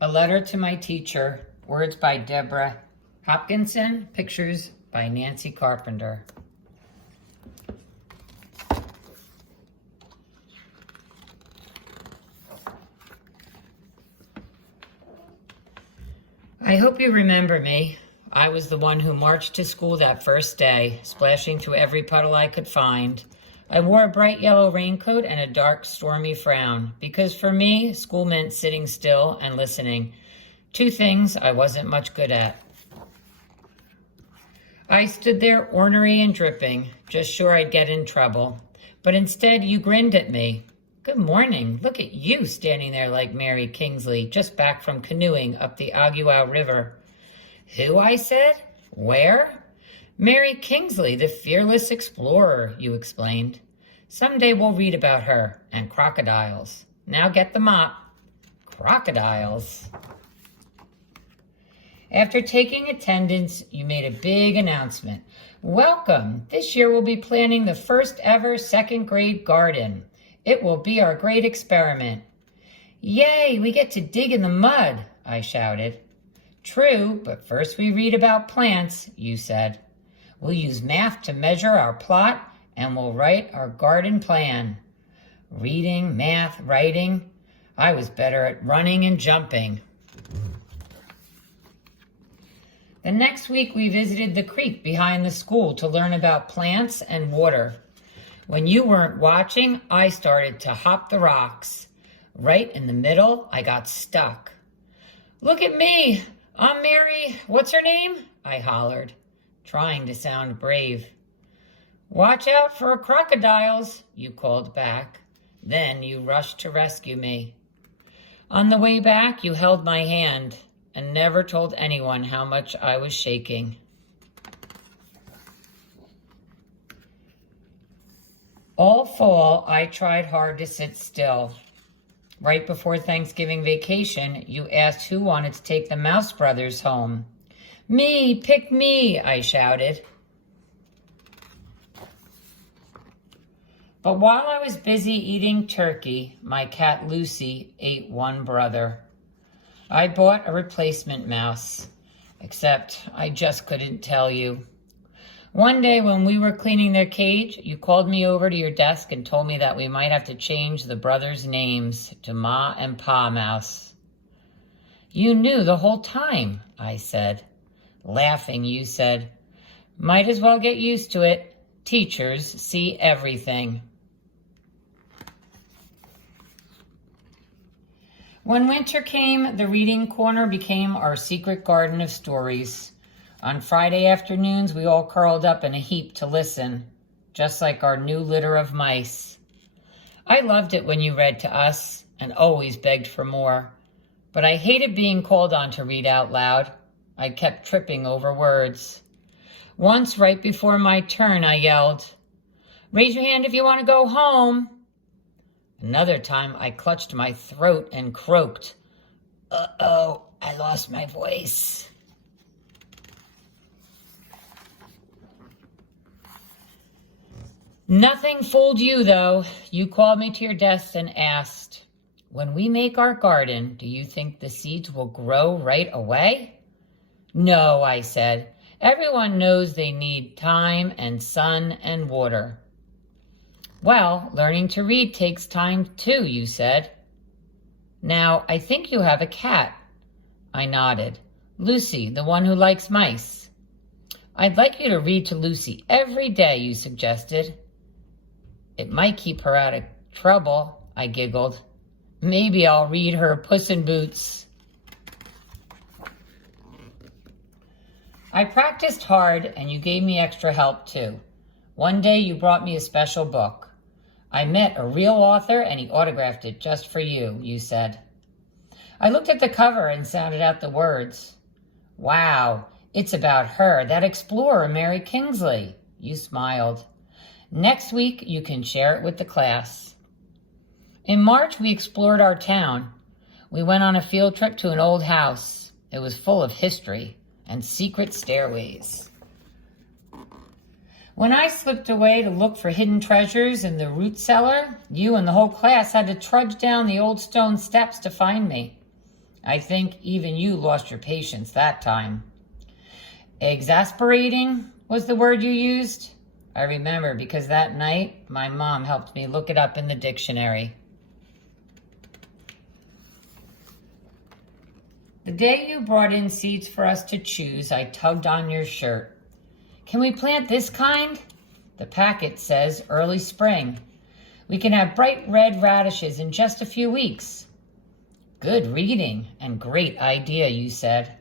A Letter to My Teacher, words by Deborah. Hopkinson, pictures by Nancy Carpenter. I hope you remember me. I was the one who marched to school that first day, splashing through every puddle I could find. I wore a bright yellow raincoat and a dark, stormy frown, because for me, school meant sitting still and listening. Two things I wasn't much good at. I stood there ornery and dripping, just sure I'd get in trouble. But instead, you grinned at me. Good morning. Look at you standing there like Mary Kingsley, just back from canoeing up the Aguau River. Who, I said? Where? Mary Kingsley, the fearless explorer, you explained. Someday we'll read about her and crocodiles. Now get the mop. Crocodiles. After taking attendance, you made a big announcement. Welcome. This year we'll be planning the first ever second grade garden. It will be our great experiment. Yay, we get to dig in the mud, I shouted. True, but first we read about plants, you said. We'll use math to measure our plot, and we'll write our garden plan. Reading, math, writing. I was better at running and jumping. The next week we visited the creek behind the school to learn about plants and water. When you weren't watching, I started to hop the rocks. Right in the middle, I got stuck. Look at me! I'm Mary, what's her name? I hollered, trying to sound brave. Watch out for crocodiles, you called back. Then you rushed to rescue me. On the way back, you held my hand and never told anyone how much I was shaking. All fall, I tried hard to sit still. Right before Thanksgiving vacation, you asked who wanted to take the Mouse Brothers home. Me, pick me, I shouted. But while I was busy eating turkey, my cat Lucy ate one brother. I bought a replacement mouse, except I just couldn't tell you. One day when we were cleaning their cage, you called me over to your desk and told me that we might have to change the brothers' names to Ma and Pa Mouse. You knew the whole time, I said. Laughing, you said, might as well get used to it. Teachers see everything. When winter came, the reading corner became our secret garden of stories. On Friday afternoons, we all curled up in a heap to listen, just like our new litter of mice. I loved it when you read to us and always begged for more, but I hated being called on to read out loud. I kept tripping over words. Once, right before my turn, I yelled, "Raise your hand if you want to go home." Another time, I clutched my throat and croaked, "Uh-oh, I lost my voice." Nothing fooled you, though. You called me to your desk and asked, when we make our garden, do you think the seeds will grow right away? No, I said. Everyone knows they need time and sun and water. Well, learning to read takes time too, you said. Now, I think you have a cat. I nodded. Lucy, the one who likes mice. I'd like you to read to Lucy every day, you suggested. It might keep her out of trouble, I giggled. Maybe I'll read her Puss in Boots. I practiced hard, and you gave me extra help, too. One day you brought me a special book. I met a real author, and he autographed it just for you, you said. I looked at the cover and sounded out the words. Wow, it's about her, that explorer, Mary Kingsley. You smiled. Next week, you can share it with the class. In March, we explored our town. We went on a field trip to an old house. It was full of history and secret stairways. When I slipped away to look for hidden treasures in the root cellar, you and the whole class had to trudge down the old stone steps to find me. I think even you lost your patience that time. Exasperating was the word you used? I remember because that night my mom helped me look it up in the dictionary. The day you brought in seeds for us to choose, I tugged on your shirt. Can we plant this kind? The packet says early spring. We can have bright red radishes in just a few weeks. Good reading and great idea, you said.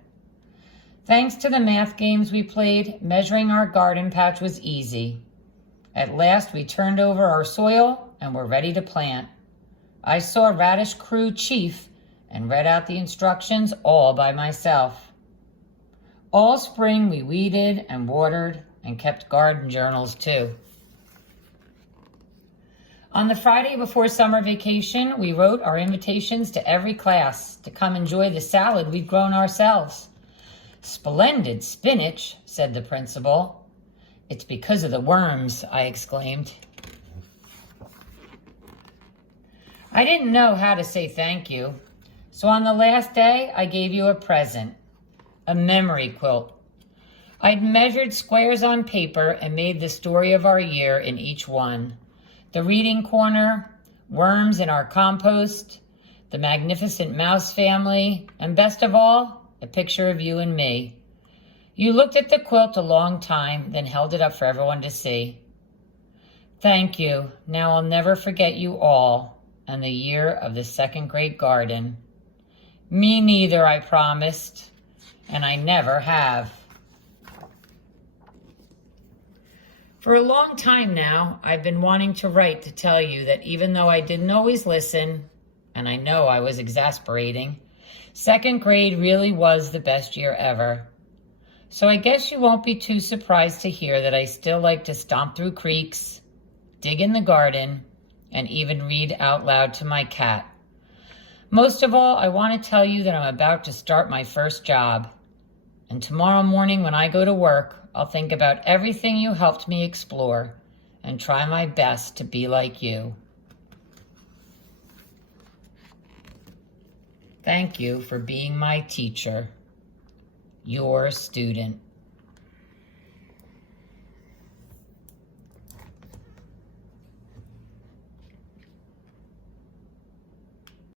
Thanks to the math games we played, measuring our garden patch was easy. At last, we turned over our soil and were ready to plant. I saw Radish Crew Chief and read out the instructions all by myself. All spring, we weeded and watered and kept garden journals too. On the Friday before summer vacation, we wrote our invitations to every class to come enjoy the salad we'd grown ourselves. Splendid spinach, said the principal. It's because of the worms, I exclaimed. I didn't know how to say thank you, so on the last day, I gave you a present, a memory quilt. I'd measured squares on paper and made the story of our year in each one. The reading corner, worms in our compost, the magnificent mouse family, and best of all, a picture of you and me. You looked at the quilt a long time, then held it up for everyone to see. Thank you. Now I'll never forget you all and the year of the second grade garden. Me neither, I promised, and I never have. For a long time now, I've been wanting to write to tell you that even though I didn't always listen, and I know I was exasperating, second grade really was the best year ever. So I guess you won't be too surprised to hear that I still like to stomp through creeks, dig in the garden, and even read out loud to my cat. Most of all, I want to tell you that I'm about to start my first job. And tomorrow morning when I go to work, I'll think about everything you helped me explore and try my best to be like you. Thank you for being my teacher, your student.